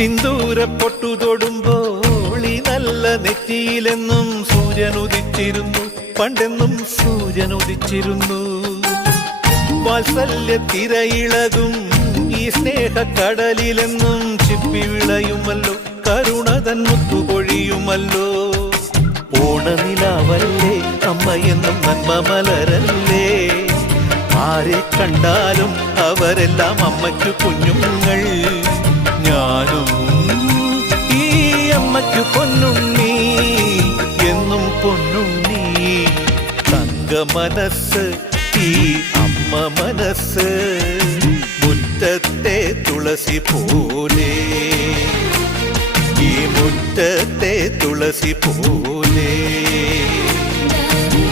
സിന്ദൂര പൊട്ടു തൊടുമ്പോൾ ഈ നല്ല നെറ്റിയിലെന്നും സൂര്യൻ ഉദിച്ചിരുന്നു, പണ്ടെന്നും സൂര്യൻ ഉദിച്ചിരുന്നു. വാത്സല്യ തിരയിളകും ഈ സ്നേഹക്കടലിലെന്നും ചിപ്പി വിളയുമല്ലോ, കരുണതൻ മുത്തുപൊഴിയുമല്ലോ. ഓണനിലാവല്ലേ അമ്മയെന്നും നന്മ മലരല്ലേ, ആരെ കണ്ടാലും അവരെല്ലാം അമ്മയ്ക്കു കുഞ്ഞുങ്ങൾ. ഞാനും ഈ അമ്മയ്ക്കു പൊന്നുണ്ണി, എന്നും പൊന്നുണ്ണി. തങ്ക മനസ്സ് ഈ അമ്മ മനസ്സ്, മുറ്റത്തെ തുളസി പോലെ, ഈ മുറ്റത്തെ തുളസി പോലെ.